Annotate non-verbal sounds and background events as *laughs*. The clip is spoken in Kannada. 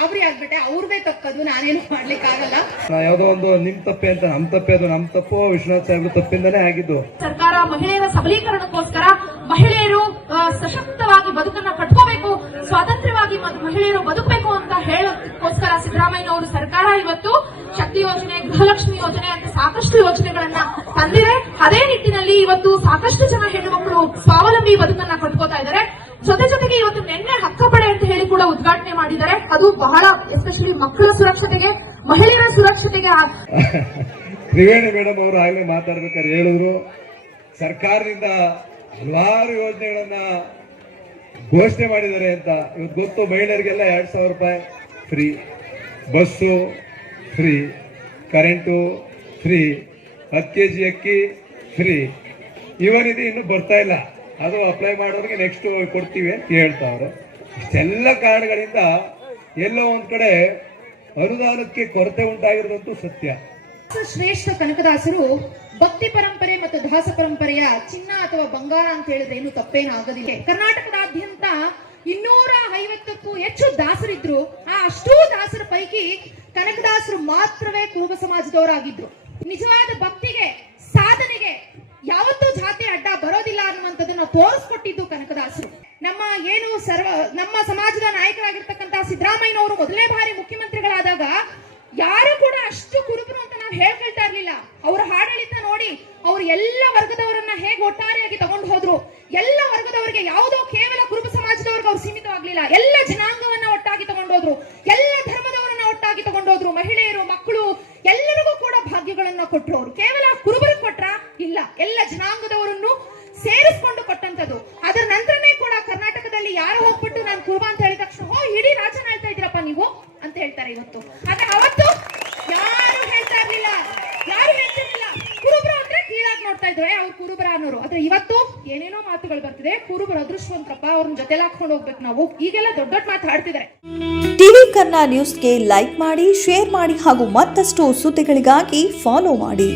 ಗಾಬರಿ ಆಗ್ಬಿಟ್ಟೆ ಅವ್ರದೇ ತಪ್ಪದು ನಾನೇನು ಮಾಡ್ಲಿಕ್ಕೆ ಆಗಲ್ಲ. ನಾ ಯಾವ್ದೋ ಒಂದು ನಿಮ್ ತಪ್ಪೆ ಅಂತ ನಮ್ ತಪ್ಪೆ ಅದು ನಮ್ ತಪ್ಪು ವಿಶ್ವನಾಥ್ ಸಾಹೇಬ್ರ ತಪ್ಪಿಂದನೇ ಆಗಿದ್ದು. ಸರ್ಕಾರ ಮಹಿಳೆಯರ ಸಬಲೀಕರಣಕ್ಕೋಸ್ಕರ ಮಹಿಳೆಯರು ಸಶಕ್ತವಾಗಿ ಬದುಕನ್ನ ಕಟ್ಕೋಬೇಕು ಸ್ವಾತಂತ್ರ್ಯವಾಗಿ ಮಹಿಳೆಯರು ಬದುಕಬೇಕು ಅಂತ ಹೇಳೋದಕ್ಕೋಸ್ಕರ ಸಿದ್ದರಾಮಯ್ಯ ಅವರು ಸರ್ಕಾರ ಇವತ್ತು ಶಕ್ತಿ ಯೋಜನೆ ಗೃಹಲಕ್ಷ್ಮಿ ಯೋಜನೆ ಅಂತ ಸಾಕಷ್ಟು ಯೋಜನೆಗಳನ್ನ ತಂದಿದೆ. ಅದೇ ನಿಟ್ಟಿನಲ್ಲಿ ಇವತ್ತು ಸಾಕಷ್ಟು ಜನ ಹೆಣ್ಣು ಮಕ್ಕಳು ಸ್ವಾವಲಂಬಿ ಬದುಕನ್ನ ಕಟ್ಕೋತಾ ಇದ್ದಾರೆ. ಜೊತೆ ಜೊತೆಗೆ ಇವತ್ತು ನಿನ್ನೆ ಹಕ್ಕಪಡೆ ಅಂತ ಹೇಳಿ ಕೂಡ ಉದ್ಘಾಟನೆ ಮಾಡಿದ್ದಾರೆ. ಅದು ಬಹಳ ಎಸ್ಪೆಷಲಿ ಮಕ್ಕಳ ಸುರಕ್ಷತೆಗೆ, ಮಹಿಳೆಯರ ಸುರಕ್ಷತೆಗೆ ತ್ರಿವೇಣಿ *laughs* ಮೇಡಮ್ ಅವರು ಆಗ್ಲೇ ಮಾತಾಡ್ಬೇಕಾದ್ರೆ ಹೇಳಿದ್ರು, ಸರ್ಕಾರದಿಂದ ಹಲವಾರು ಯೋಜನೆಗಳನ್ನ ಘೋಷಣೆ ಮಾಡಿದ್ದಾರೆ ಅಂತ. ಇವತ್ತು ಗೊತ್ತು, ಮಹಿಳೆಯರಿಗೆಲ್ಲ ಎರಡ್ ಸಾವಿರ ರೂಪಾಯಿ free bus free current free ಹತ್ತು ಕೆ ಜಿ ಅಕ್ಕಿ ಫ್ರೀ ಇವನಿದು ಇನ್ನೂ ಬರ್ತಾ ಇಲ್ಲ. ಅದು ಅಪ್ಲೈ ಮಾಡೋರಿಗೆ ನೆಕ್ಸ್ಟ್ ಕೊಡ್ತೀವಿ ಅಂತ ಹೇಳ್ತಾವ್ರೆ ಇಷ್ಟೆಲ್ಲ ಕಾರಣಗಳಿಂದ ಎಲ್ಲೋ ಒಂದ್ ಕಡೆ ಅನುದಾನಕ್ಕೆ ಕೊರತೆ ಉಂಟಾಗಿರೋದಂತೂ ಸತ್ಯ. ಶ್ರೇಷ್ಠ ಕನಕದಾಸರು ಭಕ್ತಿ ಪರಂಪರೆ ಮತ್ತು ದಾಸ ಪರಂಪರೆಯ ಚಿನ್ನ ಅಥವಾ ಬಂಗಾರ ಅಂತ ಹೇಳಿದ್ರೆ ಏನು ತಪ್ಪೇನು ಆಗದಿಲ್ಲ ಕರ್ನಾಟಕದಾದ್ಯಂತ ಇನ್ನೂರ ಐವತ್ತಕ್ಕೂ ಹೆಚ್ಚು ದಾಸರಿದ್ರು. ಆ ಅಷ್ಟೂ ದಾಸರ ಪೈಕಿ ಕನಕದಾಸರು ಮಾತ್ರವೇ ಕುರುಬ ಸಮಾಜದವರಾಗಿದ್ರು. ನಿಜವಾದ ಭಕ್ತಿಗೆ, ಸಾಧನೆಗೆ ಯಾವತ್ತೂ ಜಾತಿ ಅಡ್ಡ ಬರೋದಿಲ್ಲ ಅನ್ನುವಂಥದ್ದನ್ನ ತೋರಿಸ್ಕೊಟ್ಟಿದ್ದು ಕನಕದಾಸರು ನಮ್ಮ ಏನು ಸರ್ವ ನಮ್ಮ ಸಮಾಜದ ನಾಯಕರಾಗಿರ್ತಕ್ಕಂತಹ ಸಿದ್ದರಾಮಯ್ಯನವರು ಮೊದಲನೇ ಬಾರಿ ಮುಖ್ಯಮಂತ್ರಿಗಳಾದಾಗ ಯಾರು ಕೂಡ ಅಷ್ಟು ಕುರುಬರು ಅಂತ ನಾವು ಹೇಳ್ಕೊಳ್ತಾ ಇರ್ಲಿಲ್ಲ. ಅವ್ರ ಆಡಳಿತ ನೋಡಿ ಅವ್ರು ಎಲ್ಲ ವರ್ಗದವರನ್ನ ಹೇಗೆ ಒಟ್ಟಾರೆಯಾಗಿ ತಗೊಂಡು ಹೋದ್ರು. ಎಲ್ಲ ವರ್ಗದವರಿಗೆ ಯಾವುದೋ ಕೇವಲ ಕುರುಬ ಸಮಾಜದವ್ರಿಗೆ ಅವ್ರು ಸೀಮಿತವಾಗ್ಲಿಲ್ಲ. ಎಲ್ಲ ಜನಾಂಗವನ್ನ ಒಟ್ಟಾಗಿ ತಗೊಂಡೋದ್ರು ಎಲ್ಲ ಧರ್ಮದವರನ್ನ ಒಟ್ಟಾಗಿ ತಗೊಂಡೋದ್ರು ಮಹಿಳೆಯರು, ಮಕ್ಕಳು, ಎಲ್ಲರಿಗೂ ಕೂಡ ಭಾಗ್ಯಗಳನ್ನ ಕೊಟ್ಟರು ಅವರು. ಕೇವಲ ಕುರುಬರು ಕೊಟ್ರ ಇಲ್ಲ. ಎಲ್ಲ ಜನಾಂಗದವರನ್ನು ಸೇರಿಸ್ಕೊಂಡು ಕೊಟ್ಟಂತದ್ದು ಅದರ ನಂತರನೇ ಕೂಡ ಕರ್ನಾಟಕದಲ್ಲಿ ಯಾರು ಹೋಗ್ಬಿಟ್ಟು ನಾನು ಕುರುಬ ಅಂತ ಹೇಳಿದ ತಕ್ಷಣ ಓ ಇಡೀ ರಾಜ್ಯನ ಹೇಳ್ತಾ ಇದ್ದೀರಪ್ಪ ನೀವು ಅಂತ ಇವತ್ತು. ಆದ್ರೆ ಅವತ್ತು ಯಾರು ಹೇಳ್ತಾ ಇರ್ಲಿಲ್ಲ. ಯಾರು ಹೇಳ್ತಿರ್ಲಿಲ್ಲ ಕುರುಬ್ರ ಅಂದ್ರೆ ಕೀಳಾಗಿ ನೋಡ್ತಾ ಇದ್ರೆ ಅವ್ರು ಕುರುಬರ ಅನ್ನೋರು. ಆದ್ರೆ ಇವತ್ತು ಏನೇನೋ ಮಾತುಗಳು ಬರ್ತಿದೆ. ಕುರುಬ್ರ ಅದೃಷ್ಟವಂತರಪ್ಪ ಅವ್ರನ್ನ ಜೊತೆಲಿ ಹಾಕೊಂಡು ಹೋಗ್ಬೇಕು ನಾವು. ಈಗೆಲ್ಲ ದೊಡ್ಡ ದೊಡ್ಡ ಮಾತಾಡ್ತಿದ್ದಾರೆ ಟಿವಿ ಕನ್ನ ನ್ಯೂಸ್ಗೆ ಲೈಕ್ ಮಾಡಿ, ಶೇರ್ ಮಾಡಿ ಹಾಗೂ ಮತ್ತಷ್ಟು ಸುದ್ದಿಗಳಿಗಾಗಿ ಫಾಲೋ ಮಾಡಿ.